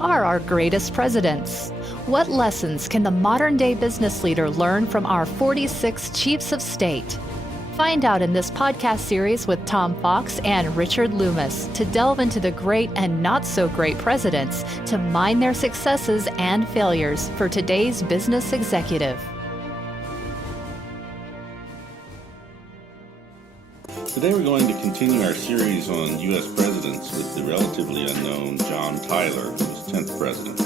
are our greatest presidents? What lessons can the modern-day business leader learn from our 46 chiefs of state? Find out in this podcast series with Tom Fox and Richard Lummis to delve into the great and not-so-great presidents to mine their successes and failures for today's business executive. Today we're going to continue our series on U.S. presidents with the relatively unknown John Tyler, who was 10th president.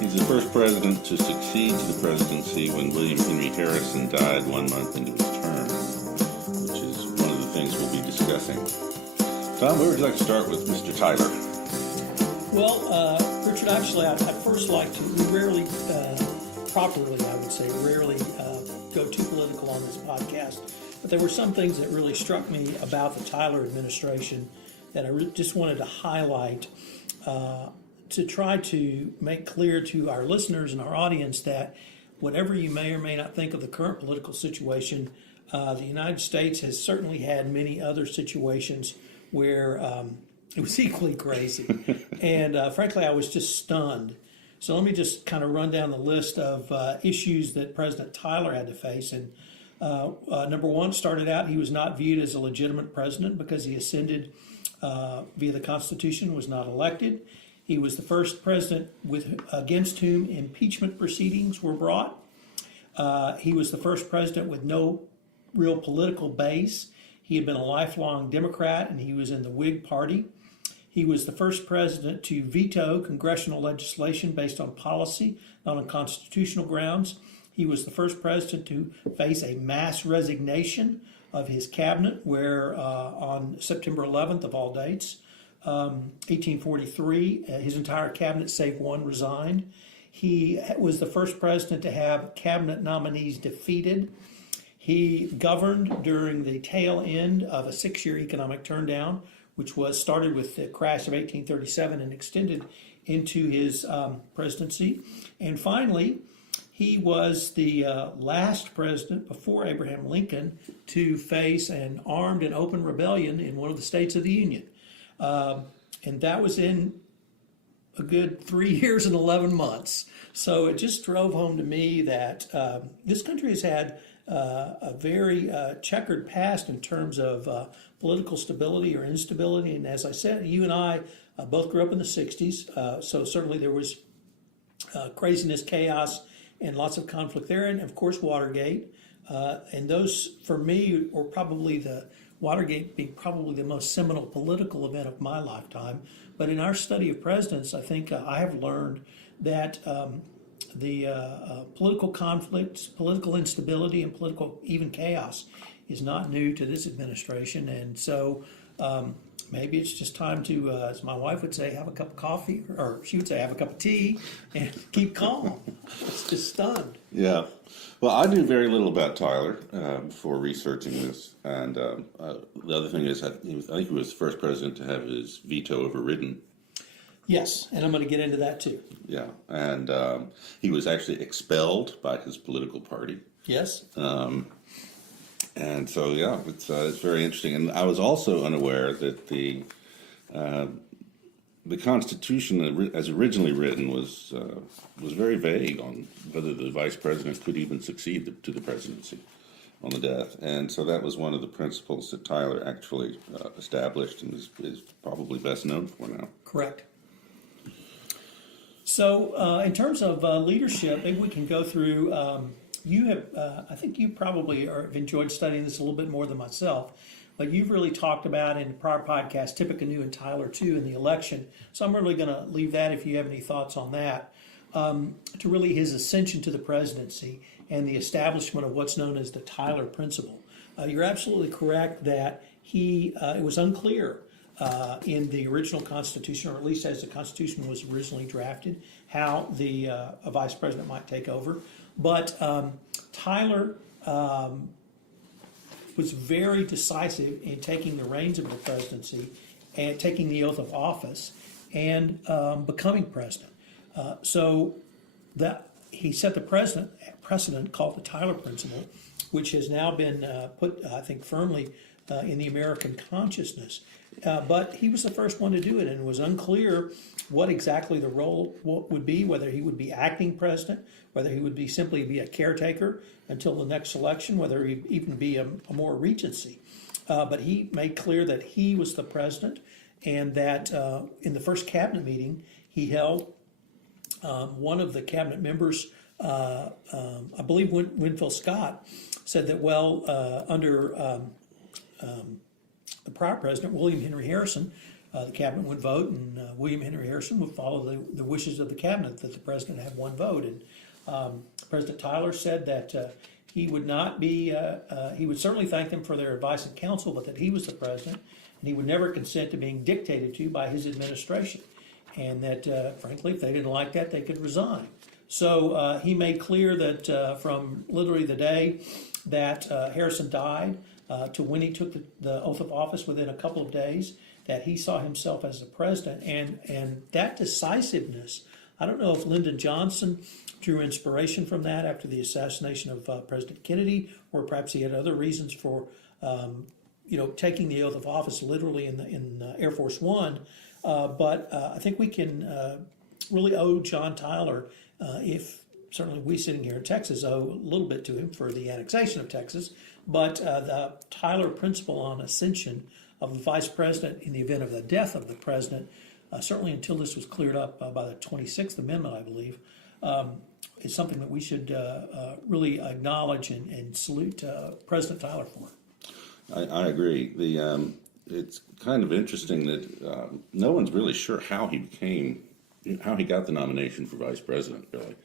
He's the first president to succeed to the presidency when William Henry Harrison died 1 month into his term, which is one of the things we'll be discussing. Tom, where would you like to start with Mr. Tyler? Well, Richard, actually, I'd first like to, we rarely, properly, I would say, rarely go too political on this podcast. But there were some things that really struck me about the Tyler administration that I just wanted to highlight to try to make clear to our listeners and our audience that whatever you may or may not think of the current political situation, the United States has certainly had many other situations where it was equally crazy. And frankly, I was just stunned. So let me just kind of run down the list of issues that President Tyler had to face. And number one, started out, he was not viewed as a legitimate president because he ascended via the Constitution, was not elected. He was the first president against whom impeachment proceedings were brought. He was the first president with no real political base. He had been a lifelong Democrat, and he was in the Whig Party. He was the first president to veto congressional legislation based on policy, not on constitutional grounds. He was the first president to face a mass resignation of his cabinet, where on September 11th of all dates, 1843, his entire cabinet, save one, resigned. He was the first president to have cabinet nominees defeated. He governed during the tail end of a 6-year economic turndown, which was started with the crash of 1837 and extended into his presidency. And finally, he was the last president before Abraham Lincoln to face an armed and open rebellion in one of the states of the Union. And that was in a good 3 years and 11 months. So it just drove home to me that this country has had a very checkered past in terms of political stability or instability. And as I said, you and I both grew up in the 60s, so certainly there was craziness, chaos, and lots of conflict there, and of course Watergate. And those, for me, were probably Watergate being probably the most seminal political event of my lifetime. But in our study of presidents, I think I have learned that the political conflicts, political instability, and political even chaos is not new to this administration. And so maybe it's just time to, as my wife would say, have a cup of coffee, or she would say, have a cup of tea, and keep calm. It's just stunned. Yeah. Well, I knew very little about Tyler before researching this. And the other thing is, I think he was the first president to have his veto overridden. Yes, and I'm going to get into that too. Yeah. And he was actually expelled by his political party. Yes. And so, yeah, it's very interesting. And I was also unaware that the Constitution, as originally written, was very vague on whether the vice president could even succeed to the presidency on the death. And so that was one of the principles that Tyler actually established and is probably best known for now. Correct. So in terms of leadership, maybe we can go through. You have, I think you probably have enjoyed studying this a little bit more than myself, but you've really talked about in the prior podcast, Tippecanoe and Tyler too, in the election. So I'm really going to leave that if you have any thoughts on that, to really his ascension to the presidency and the establishment of what's known as the Tyler Principle. You're absolutely correct that it was unclear in the original Constitution, or at least as the Constitution was originally drafted, how a vice president might take over. But Tyler was very decisive in taking the reins of the presidency and taking the oath of office and becoming president. So that he set the precedent called the Tyler Principle, which has now been put, I think, firmly in the American consciousness. But he was the first one to do it, and it was unclear what exactly the role would be, whether he would be acting president, whether he would be simply be a caretaker until the next election, whether he'd even be a more regency. But he made clear that he was the president, and that in the first cabinet meeting he held, one of the cabinet members, I believe Winfield Scott, said that, under the prior president, William Henry Harrison, the cabinet would vote, and William Henry Harrison would follow the wishes of the cabinet that the president have one vote. And President Tyler said that he would not be, he would certainly thank them for their advice and counsel, but that he was the president, and he would never consent to being dictated to by his administration. And that, frankly, if they didn't like that, they could resign. So he made clear that from literally the day that Harrison died to when he took the oath of office within a couple of days, that he saw himself as the president. And that decisiveness, I don't know if Lyndon Johnson drew inspiration from that after the assassination of President Kennedy, or perhaps he had other reasons for taking the oath of office literally in Air Force One. But I think we can really owe John Tyler, if certainly we sitting here in Texas owe a little bit to him for the annexation of Texas, but the Tyler principle on ascension of the vice president in the event of the death of the president, certainly until this was cleared up by the 26th Amendment, I believe, is something that we should really acknowledge and salute President Tyler for. I agree. It's kind of interesting that no one's really sure how he got the nomination for vice president, really.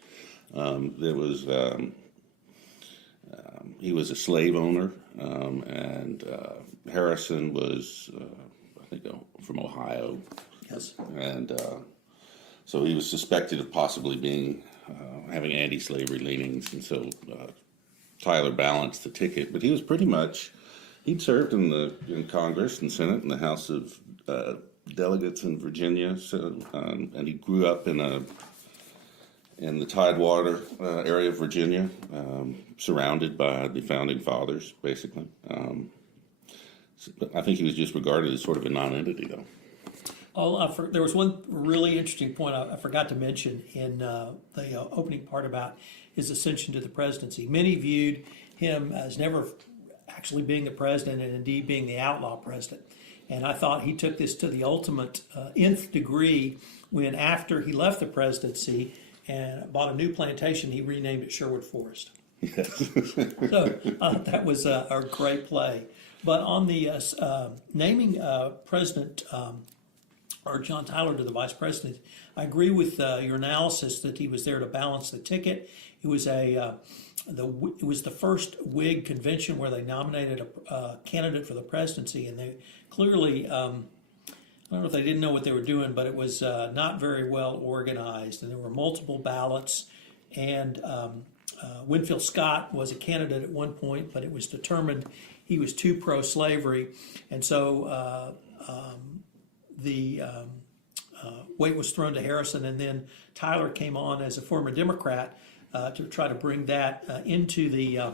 He was a slave owner, and Harrison was, I think, from Ohio. Yes. And so he was suspected of possibly having anti-slavery leanings, and so Tyler balanced the ticket. But he was pretty much, he'd served in Congress and Senate and the House of Delegates in Virginia, and he grew up in the Tidewater area of Virginia, surrounded by the founding fathers, basically. I think he was just regarded as sort of a non-entity, though. Oh, there was one really interesting point I forgot to mention in the opening part about his ascension to the presidency. Many viewed him as never actually being the president, and indeed being the outlaw president. And I thought he took this to the ultimate nth degree when, after he left the presidency and bought a new plantation, he renamed it Sherwood Forest. Yes. So that was a great play. But on the naming President or John Tyler to the vice president, I agree with your analysis that he was there to balance the ticket. It was it was the first Whig convention where they nominated a candidate for the presidency, and they clearly, I don't know if they didn't know what they were doing, but it was not very well organized, and there were multiple ballots. And Winfield Scott was a candidate at one point, but it was determined he was too pro-slavery, and so the weight was thrown to Harrison, and then Tyler came on as a former Democrat to try to bring that into the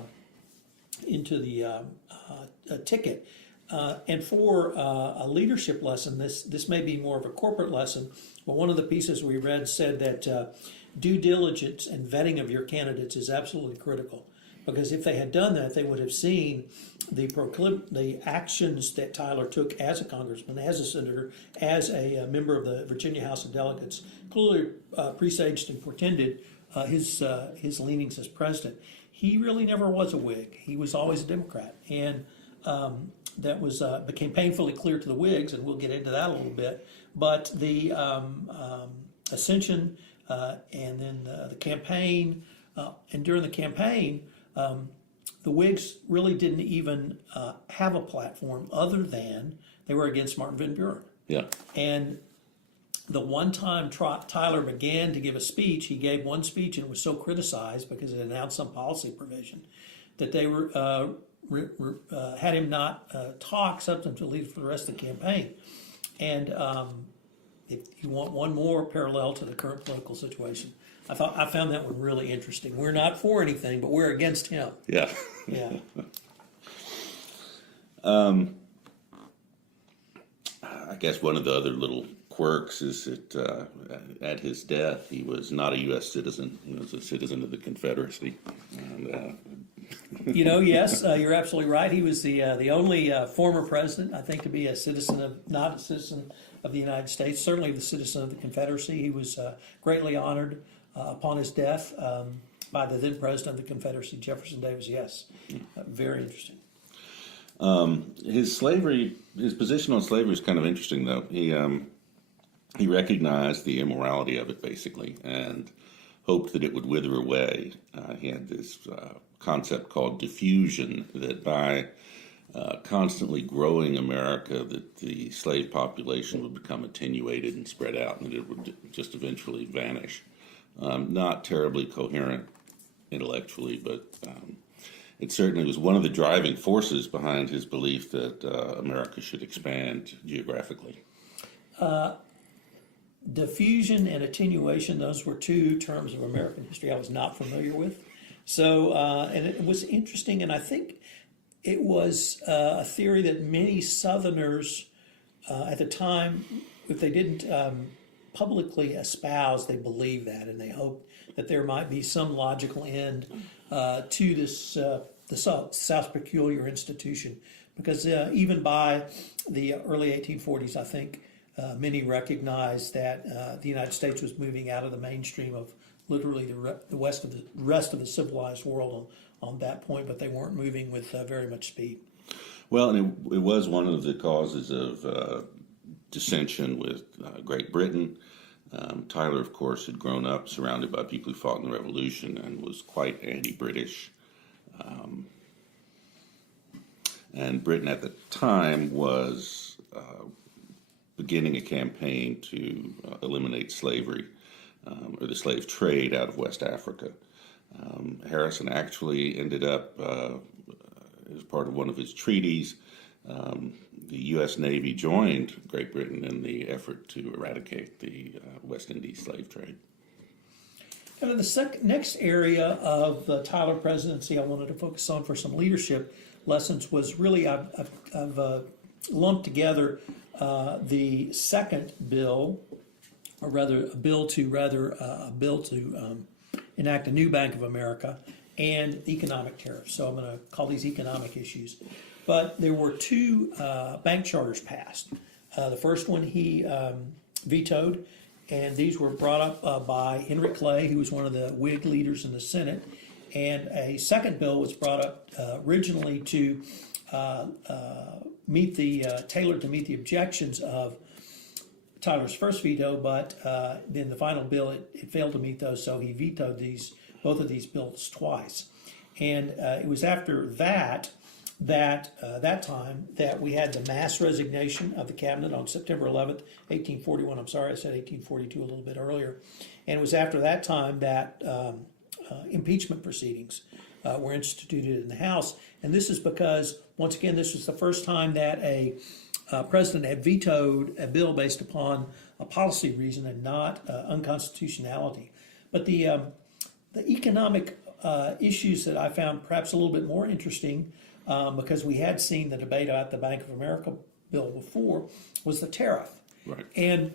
ticket. And for a leadership lesson, this may be more of a corporate lesson, but one of the pieces we read said that due diligence and vetting of your candidates is absolutely critical. Because if they had done that, they would have seen the actions that Tyler took as a congressman, as a senator, as a member of the Virginia House of Delegates, clearly presaged and portended his leanings as president. He really never was a Whig. He was always a Democrat, and that was became painfully clear to the Whigs, and we'll get into that a little bit. But the ascension and then the campaign, and during the campaign, the Whigs really didn't even have a platform other than they were against Martin Van Buren. Yeah. And the one time Tyler began to give a speech, he gave one speech, and it was so criticized because it announced some policy provision that they were had him not talk substantively for the rest of the campaign. And if you want one more parallel to the current political situation, I found that one really interesting. We're not for anything, but we're against him. Yeah. Yeah. guess one of the other little quirks is that at his death, he was not a U.S. citizen. He was a citizen of the Confederacy. And, Yes, you're absolutely right. He was the only former president, I think, to be not a citizen of the United States, certainly the citizen of the Confederacy. He was greatly honored upon his death by the then president of the Confederacy, Jefferson Davis. Yes, very interesting. His position on slavery is kind of interesting, though. He recognized the immorality of it, basically, and hoped that it would wither away. He had this concept called diffusion, that by constantly growing America, that the slave population would become attenuated and spread out, and that it would just eventually vanish. Not terribly coherent intellectually, but it certainly was one of the driving forces behind his belief that America should expand geographically. Diffusion and attenuation, those were two terms of American history I was not familiar with. So, and it was interesting, and I think it was a theory that many Southerners at the time, if they didn't publicly espouse, they believed that, and they hoped that there might be some logical end to this the South's peculiar institution, because even by the early 1840s, I think many recognized that the United States was moving out of the mainstream of literally the rest of the civilized world on that point, but they weren't moving with very much speed. Well, and it was one of the causes of dissension with Great Britain. Tyler, of course, had grown up surrounded by people who fought in the Revolution and was quite anti-British. And Britain at the time was beginning a campaign to eliminate slavery, or the slave trade out of West Africa. Harrison actually ended up, as part of one of his treaties, the U.S. Navy joined Great Britain in the effort to eradicate the West Indies slave trade. Kind of the next area of the Tyler presidency I wanted to focus on for some leadership lessons was really, I've lumped together the second bill, or rather a bill to enact a new Bank of America, and economic tariffs. So I'm going to call these economic issues. But there were two bank charters passed. The first one he vetoed, and these were brought up by Henry Clay, who was one of the Whig leaders in the Senate. And a second bill was brought up originally to tailored to meet the objections of Tyler's first veto, but then the final bill, it failed to meet those, so he vetoed both of these bills twice. And it was after that time that we had the mass resignation of the cabinet on September 11th, 1841. I'm sorry, I said 1842 a little bit earlier. And it was after that time that impeachment proceedings were instituted in the House. And this is because, once again, this was the first time that a president had vetoed a bill based upon a policy reason and not unconstitutionality. But the economic issues that I found perhaps a little bit more interesting, because we had seen the debate about the Bank of America bill before, was the tariff. Right. And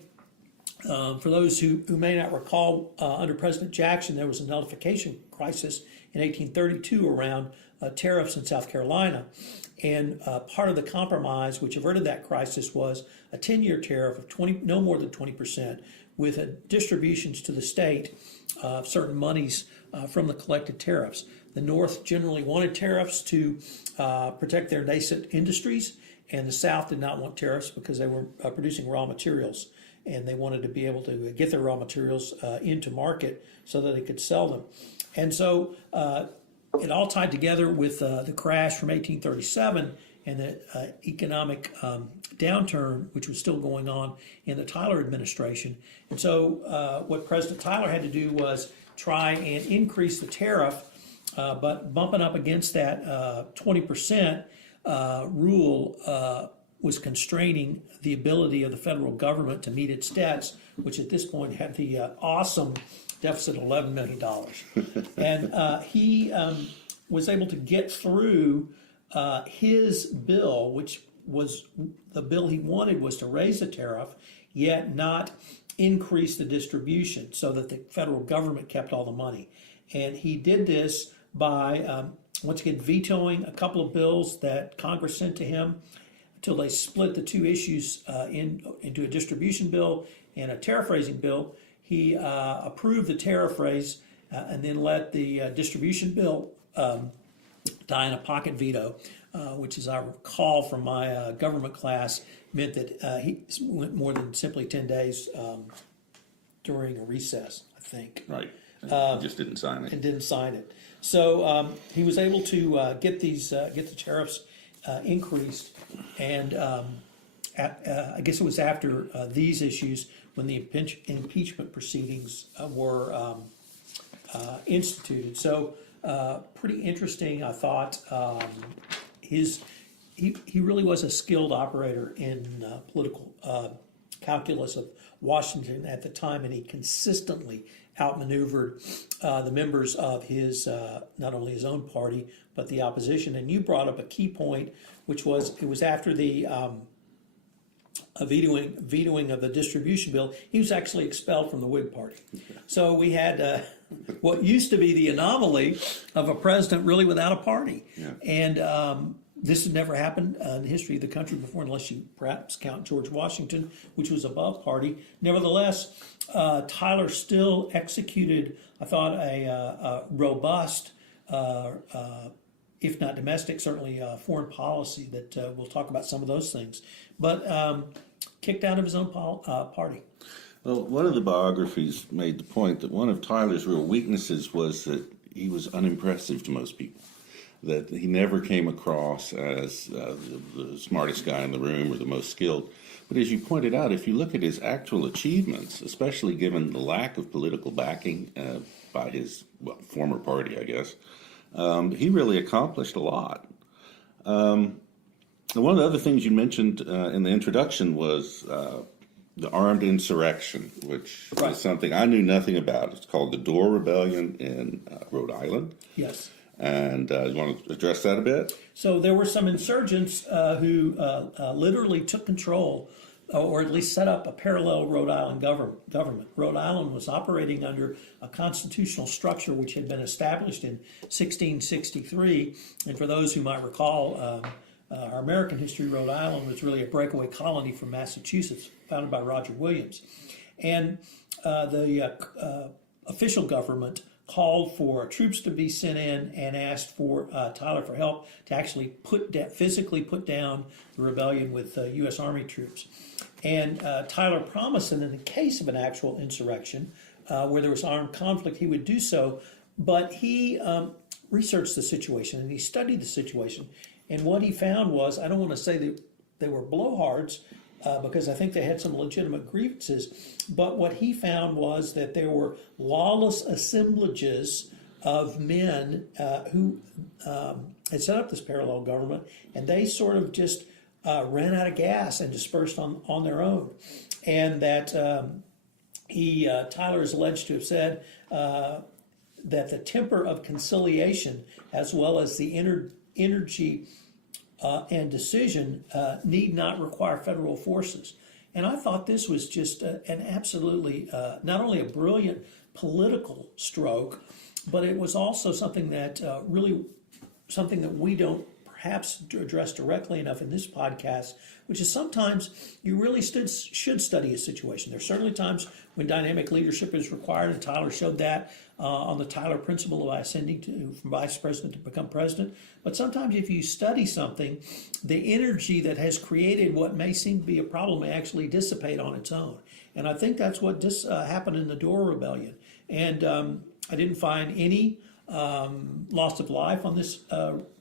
for those who may not recall, under President Jackson, there was a nullification crisis in 1832 around tariffs in South Carolina. And part of the compromise which averted that crisis was a 10-year tariff of no more than 20%, with distributions to the state of certain monies from the collected tariffs. The North generally wanted tariffs to protect their nascent industries, and the South did not want tariffs because they were producing raw materials, and they wanted to be able to get their raw materials into market so that they could sell them. And so it all tied together with the crash from 1837 and the economic downturn, which was still going on in the Tyler administration. And so what President Tyler had to do was try and increase the tariff, but bumping up against that 20% rule was constraining the ability of the federal government to meet its debts, which at this point had the awesome deficit of $11 million. And he was able to get through his bill, which the bill he wanted was to raise the tariff, yet not increase the distribution so that the federal government kept all the money. And he did this by, once again, vetoing a couple of bills that Congress sent to him until they split the two issues into a distribution bill and a tariff raising bill. He approved the tariff raise and then let the distribution bill die in a pocket veto, which, as I recall from my government class, meant that he went more than simply 10 days during a recess, I think. Right. He just didn't sign it. And didn't sign it. So he was able to get the tariffs increased, and I guess it was after these issues when the impeachment proceedings were instituted. So pretty interesting, I thought. He really was a skilled operator in political calculus of Washington at the time, and he consistently outmaneuvered the members of his, not only his own party, but the opposition. And you brought up a key point, which was it was after the vetoing of the distribution bill, he was actually expelled from the Whig Party. So we had what used to be the anomaly of a president really without a party. Yeah. And this had never happened in the history of the country before, unless you perhaps count George Washington, which was above party. Nevertheless, Tyler still executed, I thought, a robust, if not domestic, certainly foreign policy that we'll talk about some of those things. But kicked out of his own party. Well, one of the biographies made the point that one of Tyler's real weaknesses was that he was unimpressive to most people. That he never came across as the smartest guy in the room or the most skilled. But as you pointed out, if you look at his actual achievements, especially given the lack of political backing by his former party, I guess, he really accomplished a lot. And one of the other things you mentioned in the introduction was the armed insurrection, which is something I knew nothing about. It's called the Dorr Rebellion in Rhode Island. Yes. And you want to address that a bit? So there were some insurgents who literally took control, or at least set up a parallel Rhode Island government. Rhode Island was operating under a constitutional structure which had been established in 1663. And for those who might recall, our American history, Rhode Island was really a breakaway colony from Massachusetts, founded by Roger Williams. And the official government called for troops to be sent in and asked for Tyler for help to actually physically put down the rebellion with U.S. Army troops. And Tyler promised that in the case of an actual insurrection where there was armed conflict, he would do so. But he researched the situation and he studied the situation. And what he found was, I don't want to say that they were blowhards, because I think they had some legitimate grievances. But what he found was that there were lawless assemblages of men who had set up this parallel government, and they sort of just ran out of gas and dispersed on their own. And that Tyler is alleged to have said that the temper of conciliation, as well as the energy and decision need not require federal forces. And I thought this was just an absolutely, not only a brilliant political stroke, but it was also something that something that we don't perhaps address directly enough in this podcast, which is sometimes you really should study a situation. There are certainly times when dynamic leadership is required, and Tyler showed that on the Tyler principle of ascending from vice president to become president. But sometimes if you study something, the energy that has created what may seem to be a problem may actually dissipate on its own. And I think that's what happened in the Dorr Rebellion. And I didn't find any loss of life on this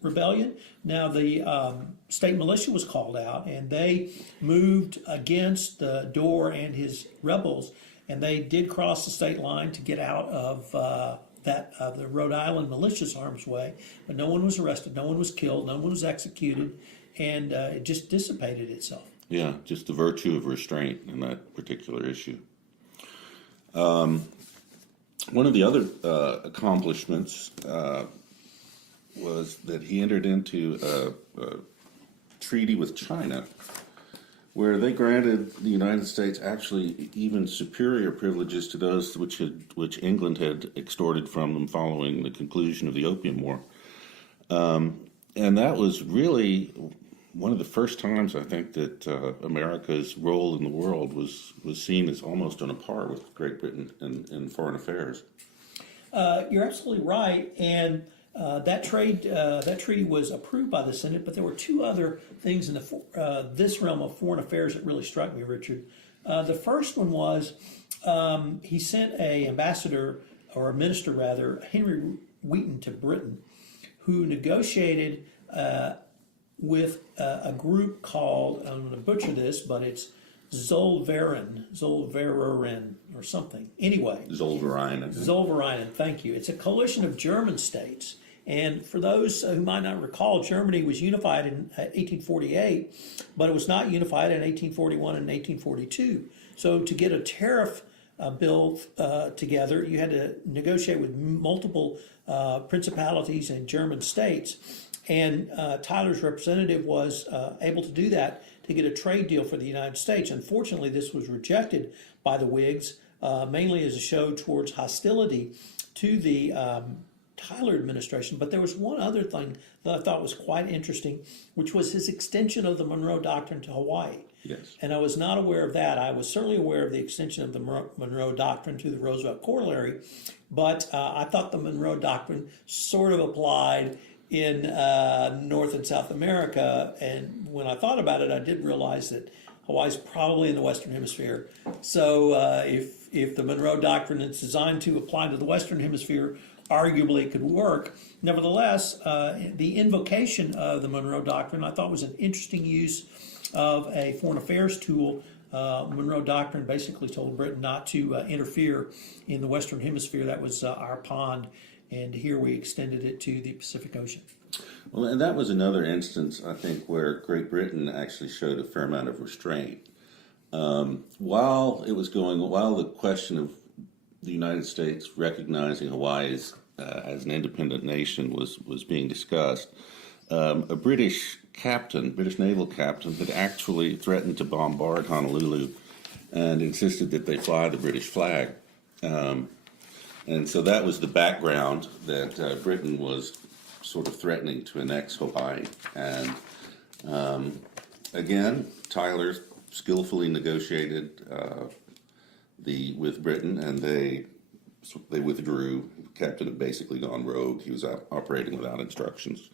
rebellion. Now the state militia was called out, and they moved against Dorr and his rebels, and they did cross the state line to get out of the Rhode Island militia's arm's way. But no one was arrested, no one was killed, no one was executed, and it just dissipated itself. Yeah, just the virtue of restraint in that particular issue. One of the other accomplishments was that he entered into treaty with China, where they granted the United States actually even superior privileges to those which England had extorted from them following the conclusion of the Opium War. And that was really one of the first times, I think, that America's role in the world was seen as almost on a par with Great Britain in foreign affairs. You're absolutely right, and that treaty was approved by the Senate. But there were two other things in this realm of foreign affairs that really struck me, Richard. The first one was he sent a ambassador, or a minister rather, Henry Wheaton, to Britain, who negotiated with a group called, I'm going to butcher this, but it's Zollverein, or something. Anyway. Zollverein, thank you. It's a coalition of German states. And for those who might not recall, Germany was unified in 1848, but it was not unified in 1841 and 1842. So to get a tariff bill together, you had to negotiate with multiple principalities and German states. And Tyler's representative was able to do that to get a trade deal for the United States. Unfortunately, this was rejected by the Whigs, mainly as a show towards hostility to the Tyler administration. But there was one other thing that I thought was quite interesting, which was his extension of the Monroe Doctrine to Hawaii. Yes. And I was not aware of that. I was certainly aware of the extension of the Monroe Doctrine to the Roosevelt Corollary, but I thought the Monroe Doctrine sort of applied in North and South America. And when I thought about it, I did realize that Hawaii's probably in the Western Hemisphere. So if the Monroe Doctrine is designed to apply to the Western Hemisphere, arguably it could work. Nevertheless, the invocation of the Monroe Doctrine I thought was an interesting use of a foreign affairs tool. Monroe Doctrine basically told Britain not to interfere in the Western Hemisphere. That was our pond, and here we extended it to the Pacific Ocean. Well, and that was another instance, I think, where Great Britain actually showed a fair amount of restraint. While the question of the United States recognizing Hawaii as an independent nation was being discussed, a British naval captain, had actually threatened to bombard Honolulu and insisted that they fly the British flag. And so that was the background that Britain was sort of threatening to annex Hawaii. And again, Tyler skillfully negotiated with Britain, and they withdrew. The captain had basically gone rogue. He was operating without instructions.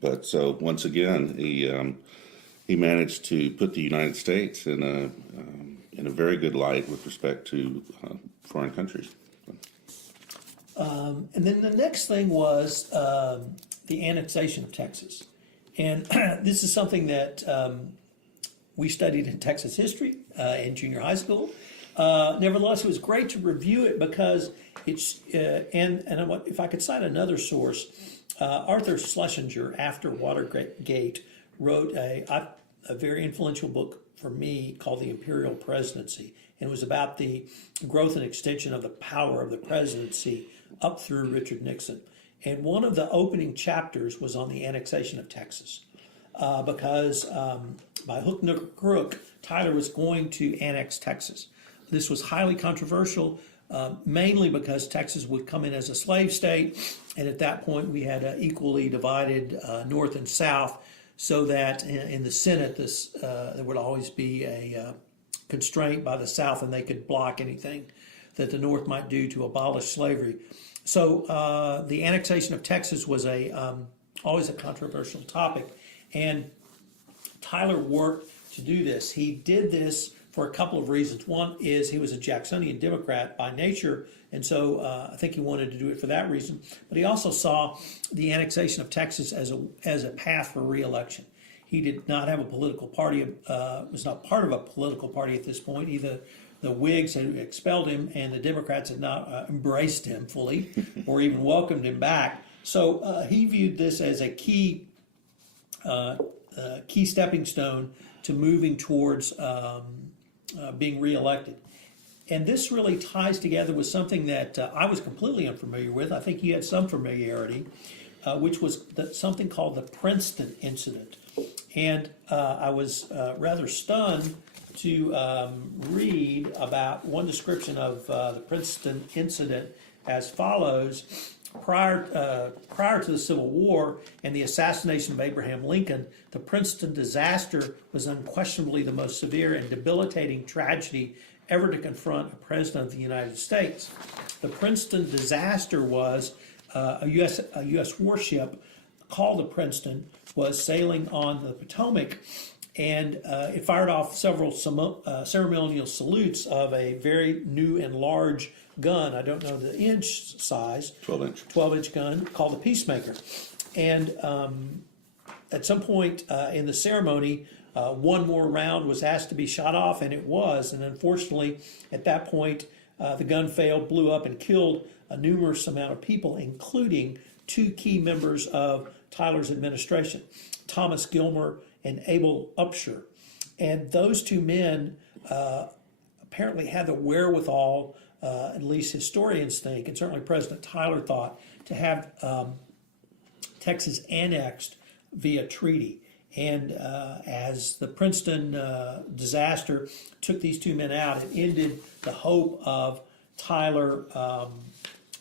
But so once again, he managed to put the United States in a very good light with respect to foreign countries. And then the next thing was the annexation of Texas. And this is something that we studied in Texas history in junior high school. Nevertheless, it was great to review it because it's, if I could cite another source, Arthur Schlesinger, after Watergate, wrote a very influential book for me called The Imperial Presidency. And it was about the growth and extension of the power of the presidency up through Richard Nixon. And one of the opening chapters was on the annexation of Texas. Because by hook, nook, or crook, Tyler was going to annex Texas. This was highly controversial, mainly because Texas would come in as a slave state, and at that point we had equally divided North and South, so that in the Senate there would always be a constraint by the South, and they could block anything that the North might do to abolish slavery. So the annexation of Texas was always a controversial topic, and Tyler worked to do this. He did this for a couple of reasons. One is he was a Jacksonian Democrat by nature, and so I think he wanted to do it for that reason. But he also saw the annexation of Texas as a path for re-election. He did not have a political party, was not part of a political party at this point. Either the Whigs had expelled him and the Democrats had not embraced him fully or even welcomed him back. So he viewed this as a key stepping stone to moving towards being reelected. And this really ties together with something that I was completely unfamiliar with. I think you had some familiarity, which was something called the Princeton Incident. And I was rather stunned to read about one description of the Princeton Incident as follows. Prior to the Civil War and the assassination of Abraham Lincoln, the Princeton Disaster was unquestionably the most severe and debilitating tragedy ever to confront a president of the United States. The Princeton Disaster was a U.S. warship called the Princeton was sailing on the Potomac, and it fired off several ceremonial salutes of a very new and large gun. I don't know the inch size. 12-inch gun called the Peacemaker. And at some point in the ceremony, one more round was asked to be shot off, and it was. And unfortunately, at that point, the gun failed, blew up, and killed a numerous amount of people, including two key members of Tyler's administration, Thomas Gilmer and Abel Upshur. And those two men apparently had the wherewithal, at least historians think, and certainly President Tyler thought, to have Texas annexed via treaty. And as the Princeton disaster took these two men out, it ended the hope of Tyler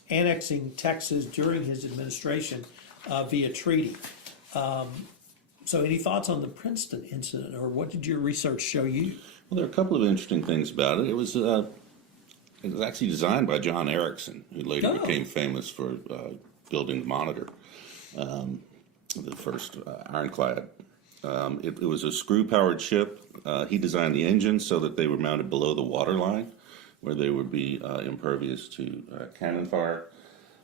annexing Texas during his administration via treaty. So any thoughts on the Princeton incident, or what did your research show you? Well, there are a couple of interesting things about it. It was actually designed by John Erickson, who later became famous for building the Monitor, the first ironclad. It was a screw-powered ship. He designed the engines so that they were mounted below the waterline, where they would be impervious to cannon fire.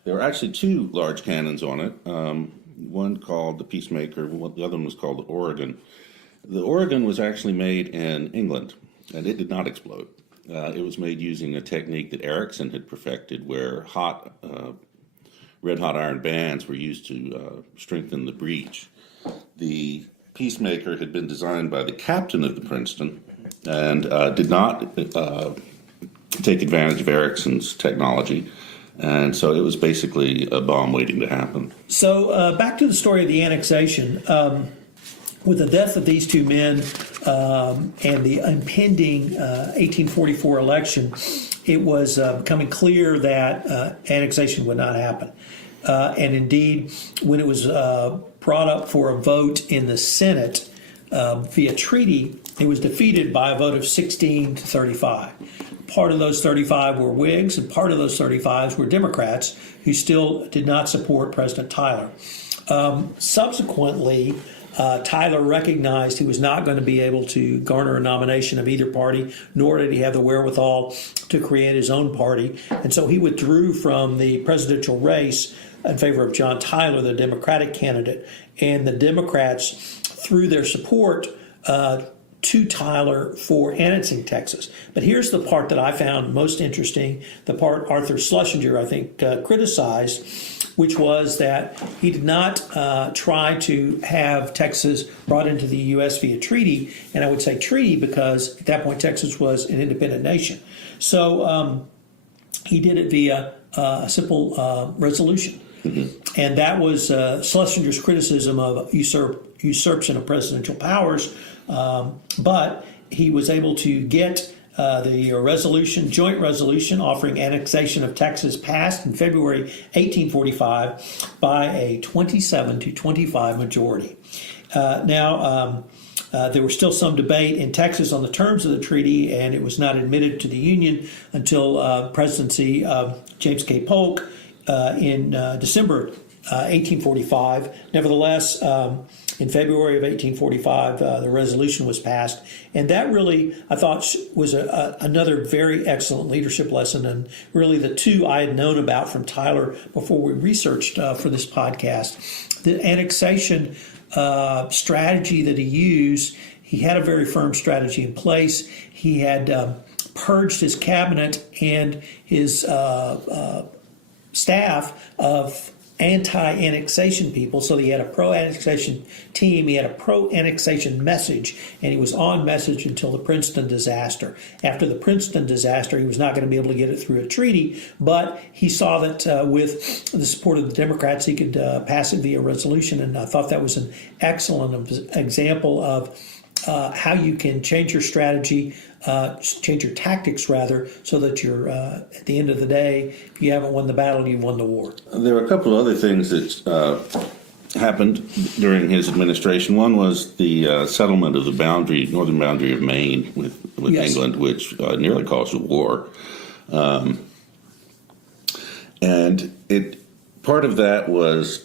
There were actually two large cannons on it, one called the Peacemaker, the other one was called the Oregon. The Oregon was actually made in England, and it did not explode. It was made using a technique that Erickson had perfected, where red-hot iron bands were used to strengthen the breech. The Peacemaker had been designed by the captain of the Princeton and did not take advantage of Erickson's technology. And so it was basically a bomb waiting to happen. So back to the story of the annexation. With the death of these two men and the impending 1844 election, it was becoming clear that annexation would not happen. And indeed, when it was brought up for a vote in the Senate via treaty, it was defeated by a vote of 16 to 35. Part of those 35 were Whigs, and part of those 35 were Democrats who still did not support President Tyler. Subsequently, Tyler recognized he was not going to be able to garner a nomination of either party, nor did he have the wherewithal to create his own party. And so he withdrew from the presidential race in favor of John Tyler, the Democratic candidate. And the Democrats threw their support to Tyler for annexing Texas. But here's the part that I found most interesting, the part Arthur Schlesinger, I think, criticized, which was that he did not try to have Texas brought into the U.S. via treaty. And I would say treaty because at that point Texas was an independent nation. So he did it via a simple resolution. Mm-hmm. And that was Schlesinger's criticism of usurpation of presidential powers. But he was able to get the joint resolution offering annexation of Texas passed in February 1845 by a 27 to 25 majority. Now, there was still some debate in Texas on the terms of the treaty, and it was not admitted to the Union until presidency of James K. Polk in December 1845. Nevertheless, in February of 1845, the resolution was passed. And that really, I thought, was another very excellent leadership lesson, and really the two I had known about from Tyler before we researched for this podcast. The annexation strategy that he used, he had a very firm strategy in place. He had purged his cabinet and his staff of anti-annexation people. So he had a pro-annexation team, he had a pro-annexation message, and he was on message until the Princeton disaster. After the Princeton disaster, he was not going to be able to get it through a treaty, but he saw that with the support of the Democrats, he could pass it via resolution, and I thought that was an excellent example of how you can change your strategy, change your tactics rather, so that you're at the end of the day, if you haven't won the battle, you've won the war. There were a couple of other things that happened during his administration. One was the settlement of the northern boundary of Maine with Yes. England, which nearly caused a war. And part of that was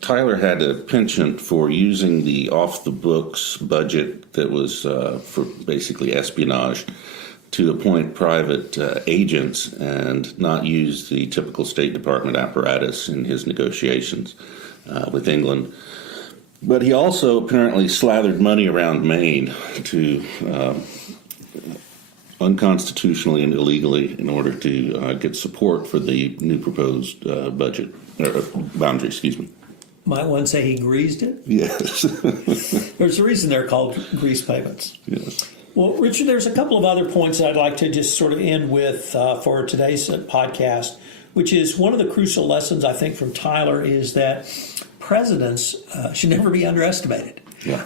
Tyler had a penchant for using the off-the-books budget that was for basically espionage to appoint private agents and not use the typical State Department apparatus in his negotiations with England. But he also apparently slathered money around Maine to unconstitutionally and illegally in order to get support for the new proposed budget. Boundary, excuse me. Might one say he greased it? Yes. There's a reason they're called grease payments. Yes. Well, Richard, there's a couple of other points that I'd like to just sort of end with for today's podcast, which is one of the crucial lessons I think from Tyler is that presidents should never be underestimated. Yeah.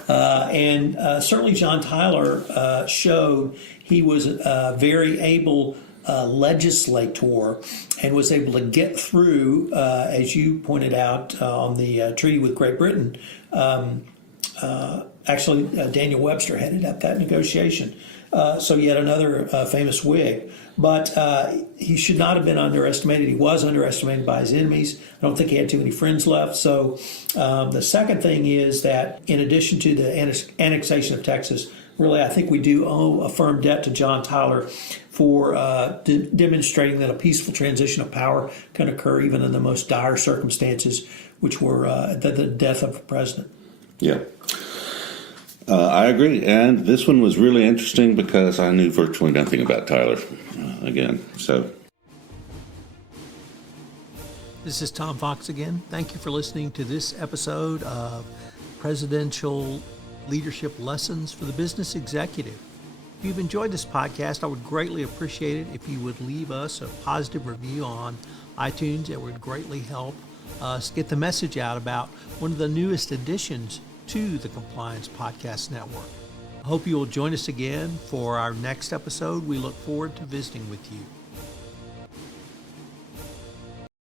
And certainly John Tyler showed he was a very able legislator and was able to get through, as you pointed out, on the treaty with Great Britain. Actually, Daniel Webster headed up that negotiation. So yet another famous Whig. But he should not have been underestimated. He was underestimated by his enemies. I don't think he had too many friends left. So the second thing is that in addition to the annexation of Texas, really I think we do owe a firm debt to John Tyler for demonstrating that a peaceful transition of power can occur even in the most dire circumstances, which were the death of a president. Yeah. I agree, and this one was really interesting because I knew virtually nothing about Tyler again. So, this is Tom Fox again. Thank you for listening to this episode of Presidential Leadership Lessons for the Business Executive. If you've enjoyed this podcast, I would greatly appreciate it if you would leave us a positive review on iTunes. It would greatly help us get the message out about one of the newest additions to the Compliance Podcast Network. I hope you will join us again for our next episode. We look forward to visiting with you.